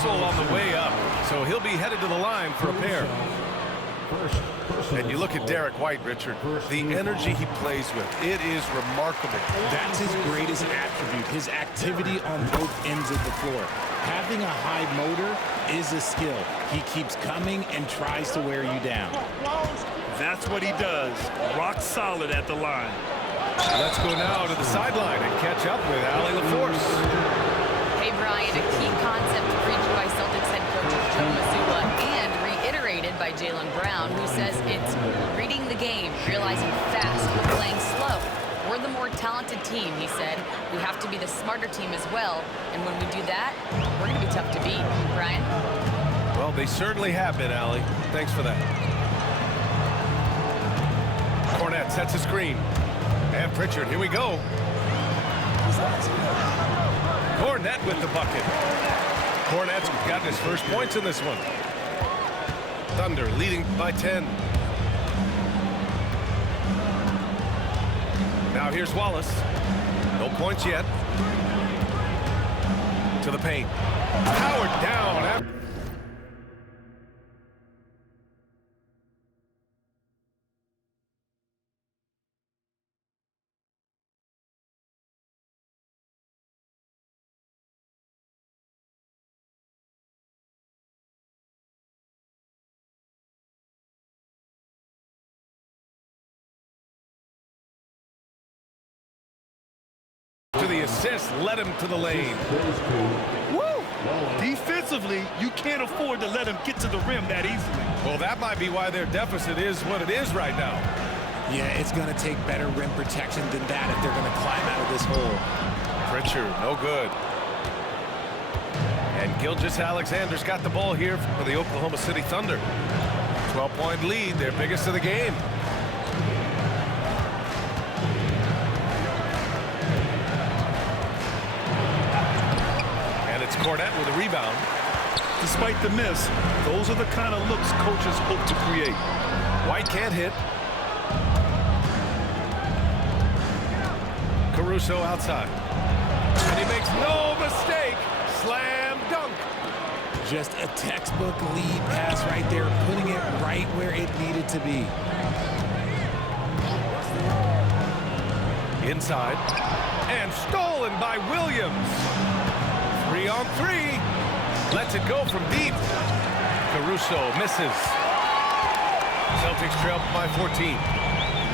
whistle on the way up, so he'll be headed to the line for a pair. And you look at Derek White, Richard, the energy he plays with, it is remarkable. That's his greatest attribute, his activity on both ends of the floor. Having a high motor is a skill. He keeps coming and tries to wear you down. That's what he does, rock solid at the line. Let's go now to the sideline and catch up with Allie LaForce. Hey, Brian, a key concept preached by Celtics head coach Joe Mazzulla and reiterated by Jaylen Brown, who says it's reading the game, realizing fast, but playing slow. We're the more talented team, he said. We have to be the smarter team as well, and when we do that, we're going to be tough to beat. Brian? Well, they certainly have been, Allie. Thanks for that. Kornet sets a screen. And Pritchard, here we go. Kornet with the bucket. Kornet's gotten his first points in this one. Thunder leading by 10. Now here's Wallace. No points yet. To the paint. Powered down. To the assist, led him to the lane. Woo! Defensively, you can't afford to let him get to the rim that easily. Well, that might be why their deficit is what it is right now. Yeah, it's going to take better rim protection than that if they're going to climb out of this hole. Pritchard, no good. And Gilgeous-Alexander's got the ball here for the Oklahoma City Thunder. 12-point lead, their biggest of the game. Kornet with a rebound. Despite the miss, those are the kind of looks coaches hope to create. White can't hit. Caruso outside. And he makes no mistake. Slam dunk. Just a textbook lead pass right there, putting it right where it needed to be. Inside. And stolen by Williams. 3 on 3. Lets it go from deep. Caruso misses. Celtics trail by 14.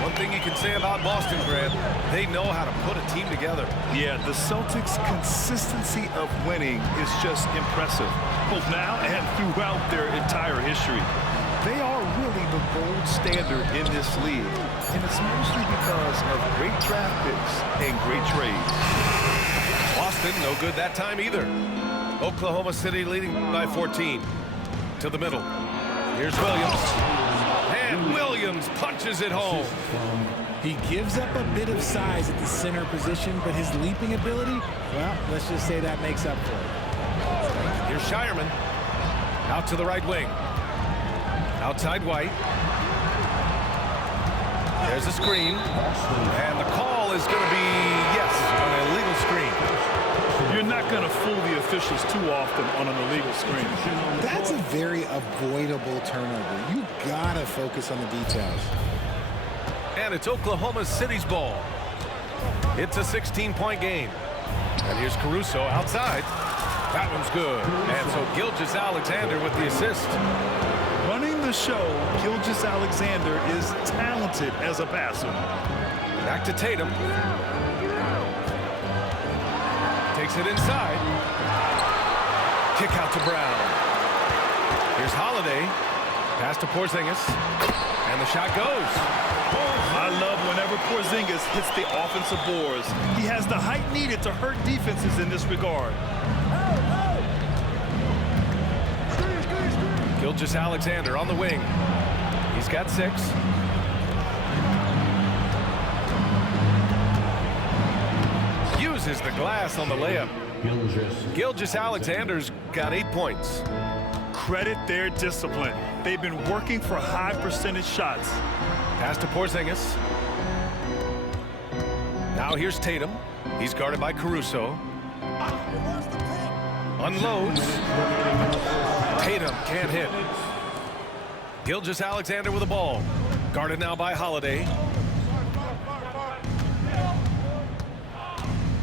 One thing you can say about Boston, Grant, they know how to put a team together. Yeah, the Celtics' consistency of winning is just impressive, both now and throughout their entire history. They are really the gold standard in this league, and it's mostly because of great draft picks and great trades. Boston, no good that time either. Oklahoma City leading by 14. To the middle. Here's Williams. And Williams punches it home. He gives up a bit of size at the center position, but his leaping ability, well, let's just say that makes up for it. Here's Shireman. Out to the right wing. Outside White. There's a screen. And the call is going to be, yes, an illegal screen. You're not going to fool the officials too often on an illegal screen. That's a very avoidable turnover. You got to focus on the details. And it's Oklahoma City's ball. It's a 16-point game. And here's Caruso outside. That one's good. And so Gilgeous-Alexander with the assist. Running the show, Gilgeous-Alexander is talented as a passer. Back to Tatum. Takes it inside. Kick out to Brown. Here's Holiday. Pass to Porzingis. And the shot goes. I love whenever Porzingis hits the offensive boards. He has the height needed to hurt defenses in this regard. Gilgeous-Alexander on the wing. He's got 6. Uses the glass on the layup. Gilgeous-Alexander's got 8 points. Credit their discipline. They've been working for high percentage shots. Pass to Porzingis. Now here's Tatum. He's guarded by Caruso. Unloads. Can't hit. Gilgeous-Alexander with the ball. Guarded now by Holiday.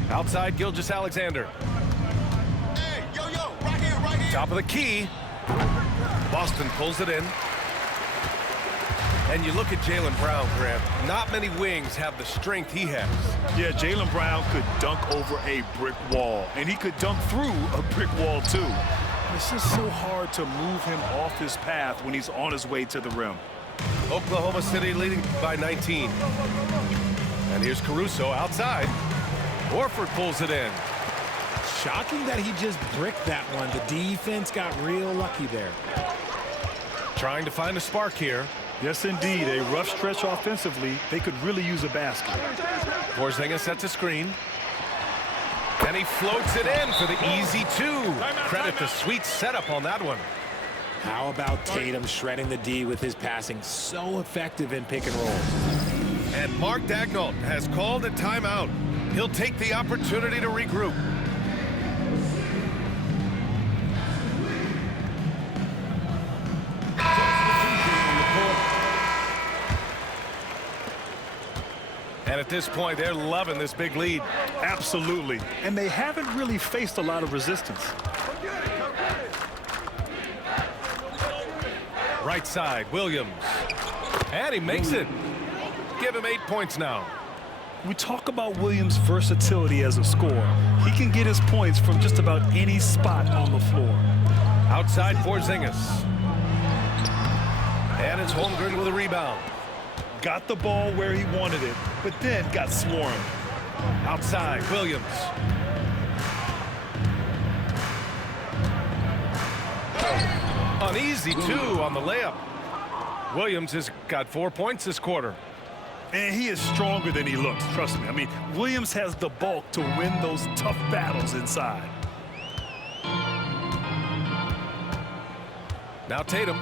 Outside Gilgeous-Alexander. Hey, yo, right here, right here. Top of the key. Boston pulls it in. And you look at Jaylen Brown, Grant. Not many wings have the strength he has. Yeah, Jaylen Brown could dunk over a brick wall, and he could dunk through a brick wall, too. It's just so hard to move him off his path when he's on his way to the rim. Oklahoma City leading by 19. And here's Caruso outside. Horford pulls it in. Shocking that he just bricked that one. The defense got real lucky there. Trying to find a spark here. Yes, indeed. A rough stretch offensively. They could really use a basket. Porzingis sets a screen. And he floats it in for the easy two. Credit the sweet setup on that one. How about Tatum shredding the D with his passing? So effective in pick and rolls. And Mark Daigneault has called a timeout. He'll take the opportunity to regroup. And at this point, they're loving this big lead. Absolutely. And they haven't really faced a lot of resistance. Right side, Williams. And he makes it. Give him 8 points now. We talk about Williams' versatility as a scorer. He can get his points from just about any spot on the floor. Outside Porzingis. And it's Holmgren with a rebound. Got the ball where he wanted it, but then got swarmed. Outside, Williams. An easy two on the layup. Williams has got 4 points this quarter. And he is stronger than he looks, trust me. I mean, Williams has the bulk to win those tough battles inside. Now Tatum.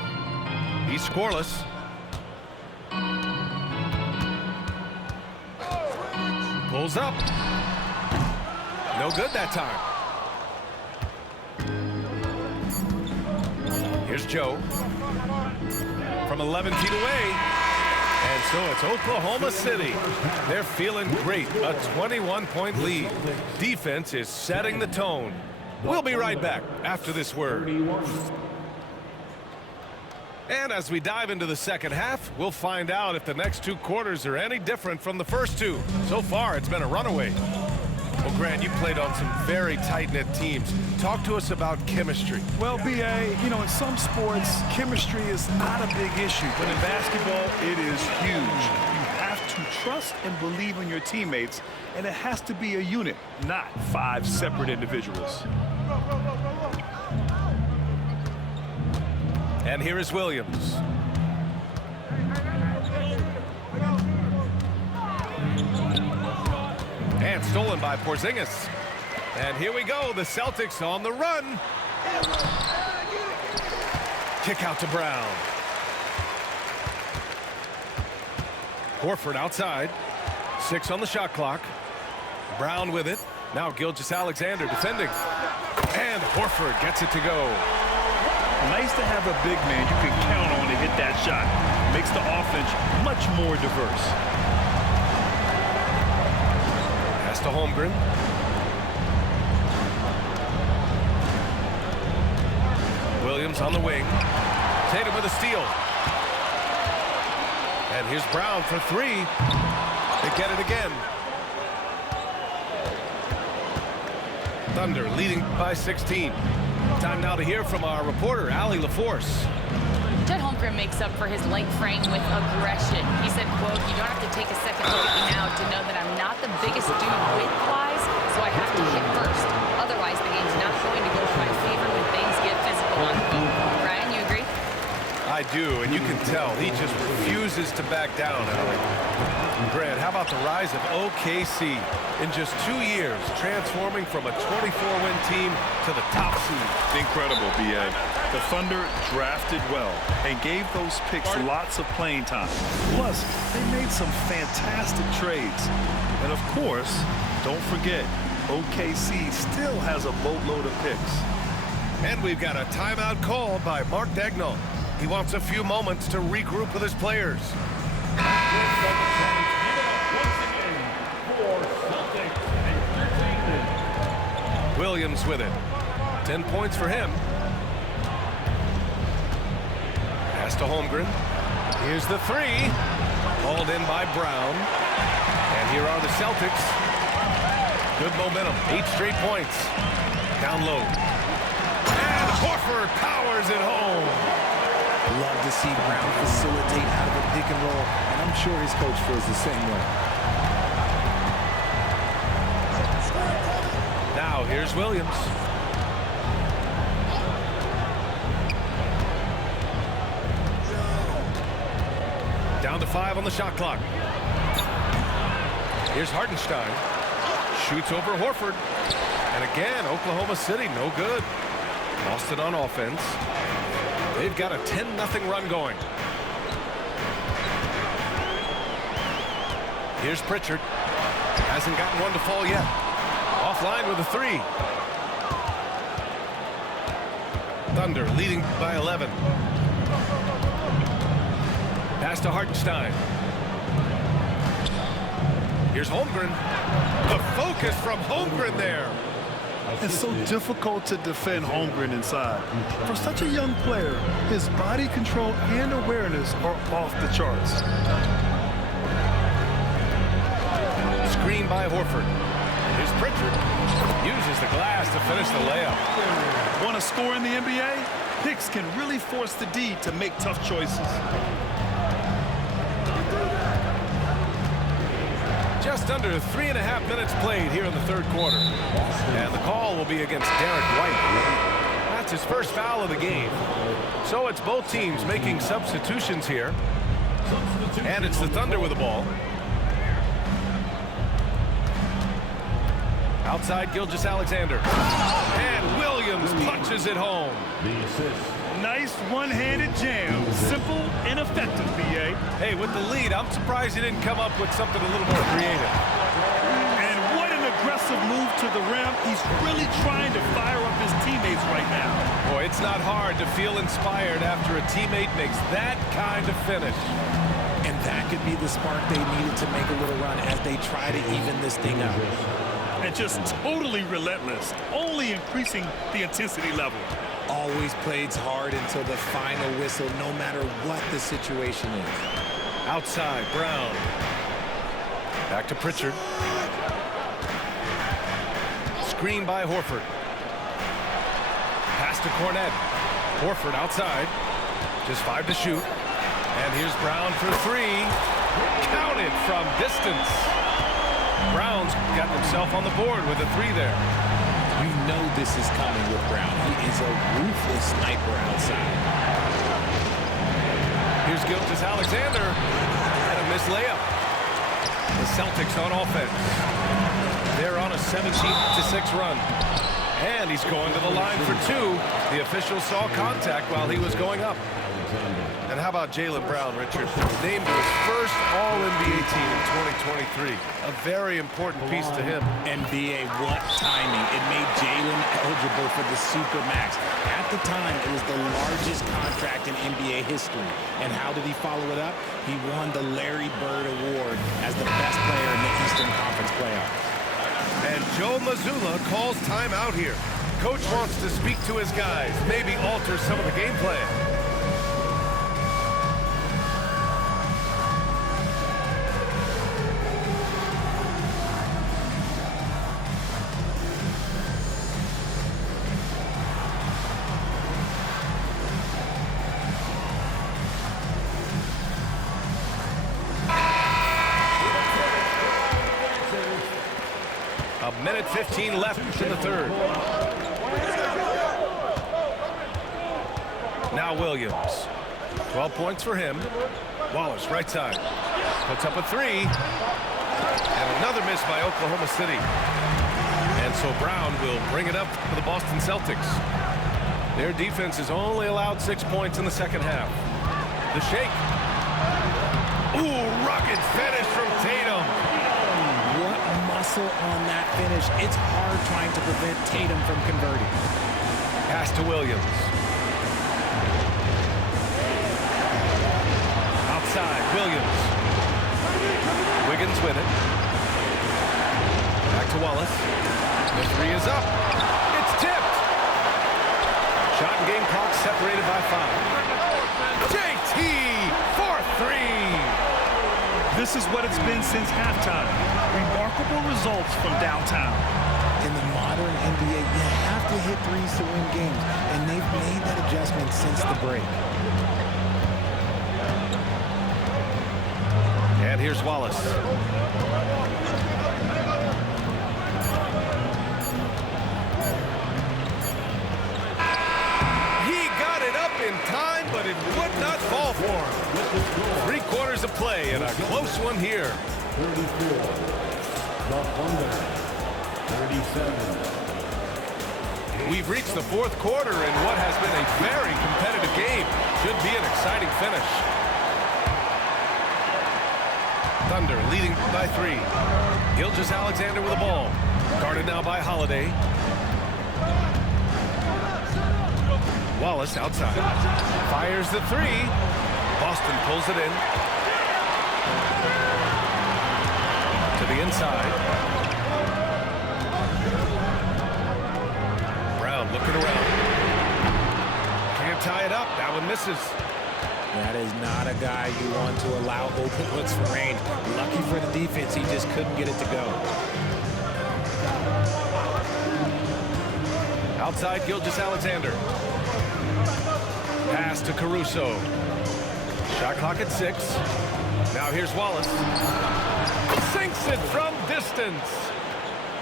He's scoreless. Pulls up. No good that time. Here's Joe. From 11 feet away. And so it's Oklahoma City. They're feeling great. A 21-point lead. Defense is setting the tone. We'll be right back after this word. And as we dive into the second half, we'll find out if the next 2 quarters are any different from the first 2. So far, it's been a runaway. Well, Grant, you played on some very tight-knit teams. Talk to us about chemistry. Well, B.A., you know, in some sports, chemistry is not a big issue. But in basketball, it is huge. You have to trust and believe in your teammates, and it has to be a unit, not 5 separate individuals. And here is Williams. And stolen by Porzingis. And here we go, the Celtics on the run. Kick out to Brown. Horford outside. 6 on the shot clock. Brown with it. Now Gilgeous-Alexander defending. And Horford gets it to go. Nice to have a big man you can count on to hit that shot. Makes the offense much more diverse. Pass to Holmgren. Williams on the wing. Tatum with a steal. And here's Brown for 3. They get it again. Thunder leading by 16. Time now to hear from our reporter, Allie LaForce. Chet Holmgren makes up for his light frame with aggression. He said, quote, "You don't have to take a second look at me now to know that I'm not the biggest dude width-wise, so I have to hit first. Otherwise, the game's not going to go in my favor when things get physical," unquote. Ryan, you agree? I do, and you can tell he just refuses to back down, Allie. Grant, how about the rise of OKC? In just 2 years, transforming from a 24-win team to the top seed. Incredible, B.A. The Thunder drafted well and gave those picks lots of playing time. Plus, they made some fantastic trades. And of course, don't forget, OKC still has a boatload of picks. And we've got a timeout called by Mark Daigneault. He wants a few moments to regroup with his players. Williams with it. 10 points for him. Pass to Holmgren. Here's the three. Hauled in by Brown. And here are the Celtics. Good momentum. 8 straight points. Down low. And Horford powers it home. Love to see Brown facilitate out of a pick and roll, and I'm sure his coach feels the same way. Now here's Williams. Down to 5 on the shot clock. Here's Hartenstein. Shoots over Horford. And again, Oklahoma City, no good. Lost it on offense. They've got a 10-0 run going. Here's Pritchard. Hasn't gotten one to fall yet. Offline with a 3. Thunder leading by 11. Pass to Hartenstein. Here's Holmgren. The focus from Holmgren there. It's so difficult to defend Holmgren inside. For such a young player, his body control and awareness are off the charts. Screen by Horford. Here's Pritchard. Uses the glass to finish the layup. Want to score in the NBA? Picks can really force the D to make tough choices. Just under 3.5 minutes played here in the third quarter. And the call will be against Derek White. That's his first foul of the game. So it's both teams making substitutions here. And it's the Thunder with the ball. Outside Gilgeous-Alexander. And Williams punches it home. Nice one-handed jam. Simple and effective, B.A. Hey, with the lead, I'm surprised he didn't come up with something a little more creative. And what an aggressive move to the rim. He's really trying to fire up his teammates right now. Boy, it's not hard to feel inspired after a teammate makes that kind of finish. And that could be the spark they needed to make a little run as they try to even this thing out. And just totally relentless, only increasing the intensity level. Always plays hard until the final whistle, no matter what the situation is. Outside, Brown. Back to Pritchard. Screen by Horford. Pass to Cornet. Horford outside. Just 5 to shoot. And here's Brown for 3. Counted from distance. Brown's gotten himself on the board with a 3 there. You know this is coming with Brown. He is a ruthless sniper outside. Here's Gilgeous-Alexander. And a missed layup. The Celtics on offense. They're on a 17-6 run. And he's going to the line for 2. The official saw contact while he was going up. And how about Jaylen Brown, Richard? Named to his first All-NBA team in 2023. A very important piece to him. NBA, what timing. It made Jaylen eligible for the Supermax. At the time, it was the largest contract in NBA history. And how did he follow it up? He won the Larry Bird Award as the best player in the Eastern Conference playoffs. And Joe Mazzulla calls timeout here. Coach wants to speak to his guys, maybe alter some of the game plan. A minute 15 left in the third. Now Williams. 12 points for him. Wallace, right side. Puts up a 3. And another miss by Oklahoma City. And so Brown will bring it up for the Boston Celtics. Their defense has only allowed 6 points in the second half. The shake. Ooh, rocket finish from Tatum. What muscle on that finish. It's hard trying to prevent Tatum from converting. Pass to Williams. Outside, Williams. Wiggins with it. Back to Wallace. The three is up. It's tipped. Shot and game clock separated by 5. JT for 3. This is what it's been since halftime. Remarkable results from downtown. In the modern NBA, you have to hit threes to win games, and they've made that adjustment since the break. And here's Wallace. He got it up in time, but it would not fall for him. 3 quarters of play and a close one here. 34. The Thunder. 37. We've reached the 4th quarter in what has been a very competitive game. Should be an exciting finish. Thunder leading by 3. Gilgeous-Alexander with the ball. Guarded now by Holiday. Wallace outside. Fires the 3. Boston pulls it in. To the inside. Brown looking around. Can't tie it up. That one misses. That is not a guy you want to allow open looks for range. Lucky for the defense, he just couldn't get it to go. Outside, Gilgeous-Alexander. Pass to Caruso. Shot clock at 6. Now here's Wallace. Sinks it from distance.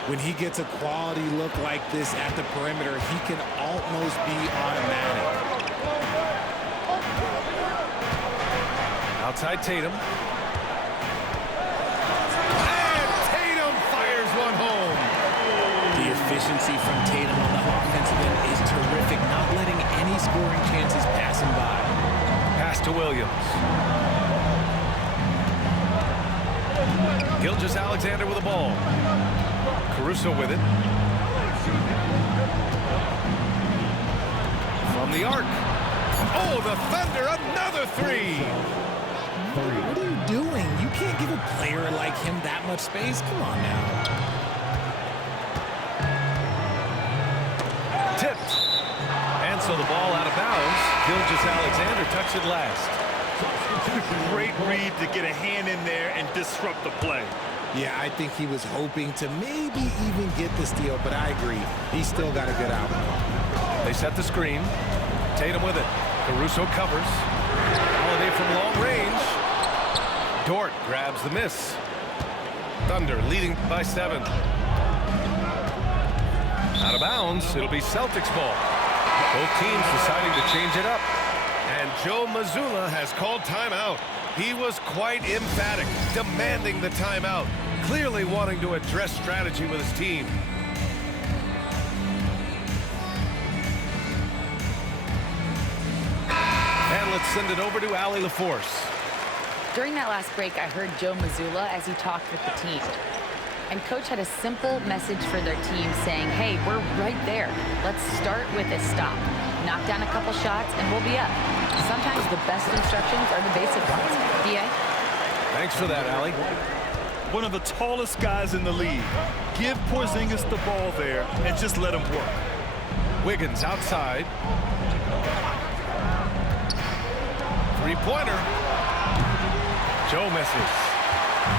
When he gets a quality look like this at the perimeter, he can almost be automatic. Outside Tatum. And Tatum fires one home. The efficiency from Tatum on the offensive end is terrific, not letting any scoring chances pass him by. Pass to Williams. Gilgeous-Alexander with the ball. Caruso with it. From the arc. Oh, the Thunder, another 3. What are you doing? You can't give a player like him that much space. Come on now. Tipped. And so the ball out of bounds. Gilgeous-Alexander tucks it last. Great read to get a hand in there and disrupt the play. Yeah, I think he was hoping to maybe even get the steal, but I agree. He's still got a good outcome. They set the screen. Tatum with it. Caruso covers. Holiday from long range. Dort grabs the miss. Thunder leading by 7. Out of bounds. It'll be Celtics ball. Both teams deciding to change it up. And Joe Mazzulla has called timeout. He was quite emphatic, demanding the timeout, clearly wanting to address strategy with his team. And let's send it over to Allie LaForce. During that last break, I heard Joe Mazzulla as he talked with the team. And Coach had a simple message for their team saying, hey, we're right there. Let's start with a stop. Knock down a couple shots, and we'll be up. Sometimes the best instructions are the basic ones. D.A.? Thanks for that, Allie. One of the tallest guys in the league. Give Porzingis the ball there and just let him work. Wiggins outside. Three-pointer. Joe misses.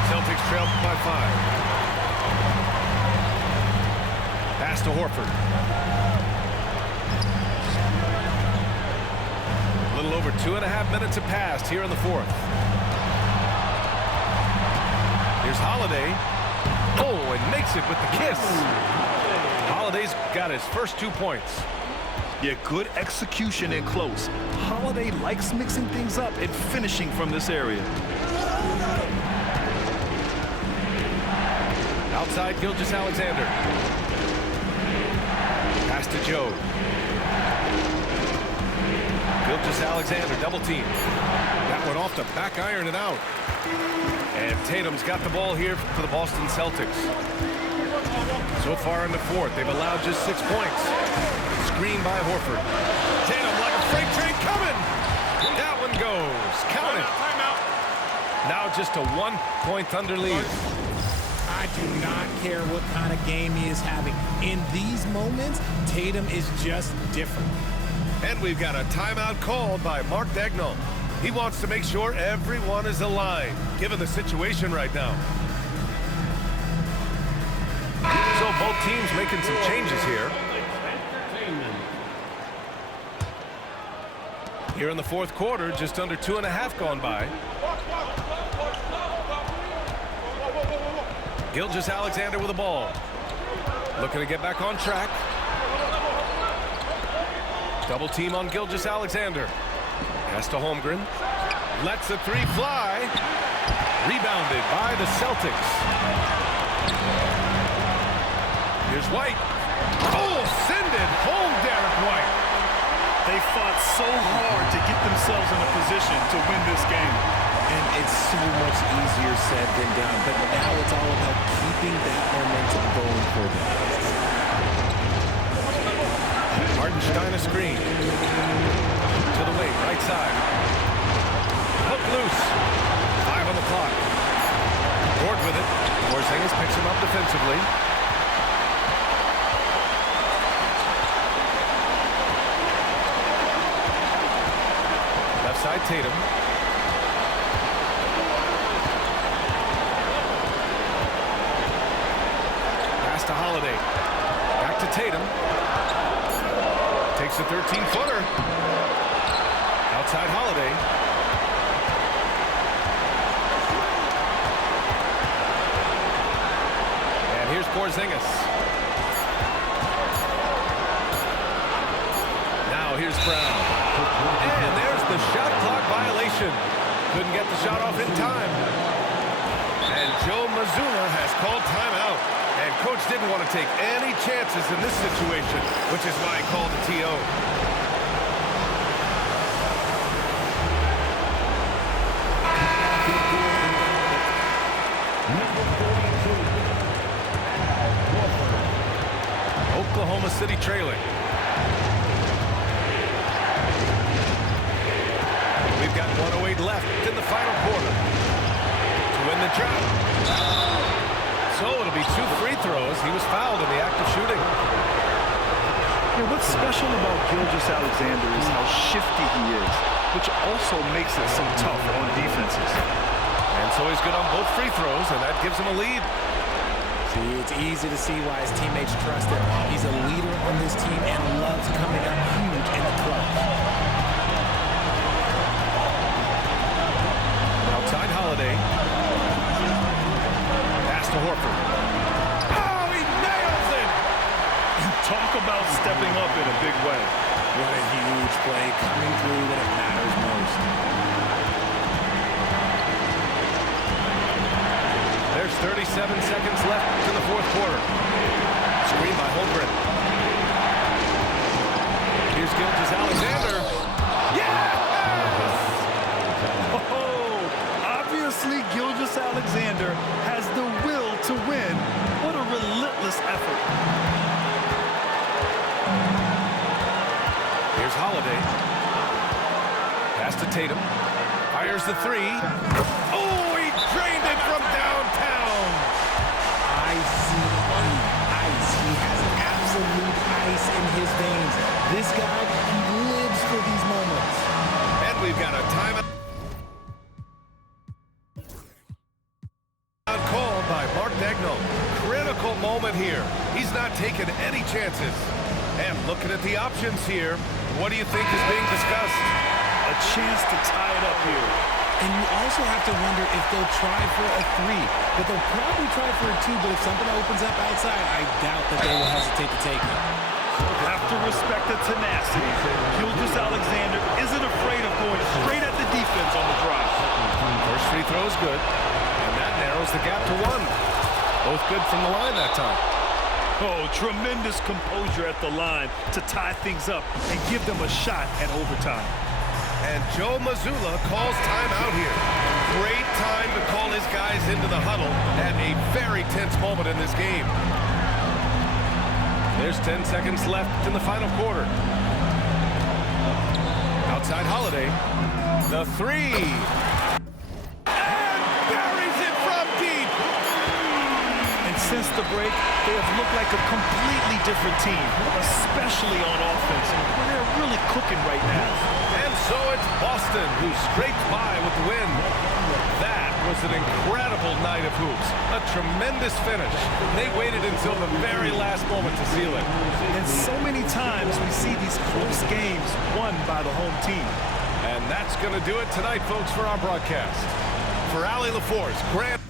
Celtics trail by 5. Pass to Horford. A little over 2.5 minutes have passed here in the 4th. Here's Holiday. Oh, and makes it with the kiss. Holiday's got his first 2 points. Yeah, good execution and close. Holiday likes mixing things up and finishing from this area. Outside, Gilgeous-Alexander. Pass to Joe. Gilgeous-Alexander, double team. That one off the back iron and out. And Tatum's got the ball here for the Boston Celtics. So far in the 4th, they've allowed just 6 points. screen by Horford. Tatum like a freight train coming. That one goes. Count it. Now just a 1-point Thunder lead. I do not care what kind of game he is having. In these moments, Tatum is just different. And we've got a timeout called by Mark Daigneault. He wants to make sure everyone is aligned, given the situation right now. So both teams making some changes here. Here in the fourth quarter, just under 2.5 gone by. Gilgeous-Alexander with the ball. Looking to get back on track. Double team on Gilgeous-Alexander. Pass to Holmgren. Lets the three fly. Rebounded by the Celtics. Here's White. Oh, send it home, Derek White. They fought so hard to get themselves in a position to win this game. And it's so much easier said than done. But now it's all about keeping that momentum going for them. Hartenstein a screen. To the wing, right side. Hook loose. 5 on the clock. Ward with it. Porzingis picks him up defensively. Left side, Tatum. Pass to Holiday. Back to Tatum. Takes a 13-footer. Outside Holiday. And here's Porzingis. Now here's Brown. And there's the shot clock violation. Couldn't get the shot off in time. And Joe Mazzulla has called timeout. And coach didn't want to take any chances in this situation, which is why he called the TO. Oklahoma City trailing. We've got 1:08 left in the final quarter to win the drought. So it'll be 2 free throws. He was fouled in the act of shooting. Yeah, what's special about Gilgeous-Alexander is how shifty he is, which also makes it so tough on defenses. And so he's good on both free throws, and that gives him a lead. See, it's easy to see why his teammates trust him. He's a leader on this team and loves coming up huge in the clutch. Outside Holiday. Pass to Horford. Oh, he nails it! Talk about stepping up in a big way. What a huge play coming through when it matters most. There's 37 seconds left in the fourth quarter. Screen by Holmgren. Here's Gilgeous-Alexander. Yes! Oh, obviously Gilgeous-Alexander has the will to win. What a relentless effort. Here's Holiday. Pass to Tatum. Fires the three. Oh, he drained it from downtown. Icy ice. He has absolute ice in his veins. This guy, he lives for these moments. And we've got a timeout called by Mark Daigneault. Critical moment here. He's not taking any chances. And looking at the options here, what do you think is being discussed? A chance to tie it up here. And you also have to wonder if they'll try for a 3. But they'll probably try for a 2, but if something opens up outside, I doubt that they will hesitate to take it. Have to respect the tenacity. Gilgeous-Alexander isn't afraid of going straight at the defense on the drive. First free throw is good, and that narrows the gap to 1. Both good from the line that time. Oh, tremendous composure at the line to tie things up and give them a shot at overtime. And Joe Mazzulla calls timeout here. Great time to call his guys into the huddle at a very tense moment in this game. There's 10 seconds left in the final quarter. Outside Holiday. The three. And buries it from deep. And since the break, they have looked like a completely different team, especially on offense, where they're really cooking right now. And so it's Boston who scraped by with the win. That was an incredible night of hoops. A tremendous finish. They waited until the very last moment to seal it. And so many times we see these close games won by the home team. And that's going to do it tonight, folks, for our broadcast. For Allie LaForce, Grant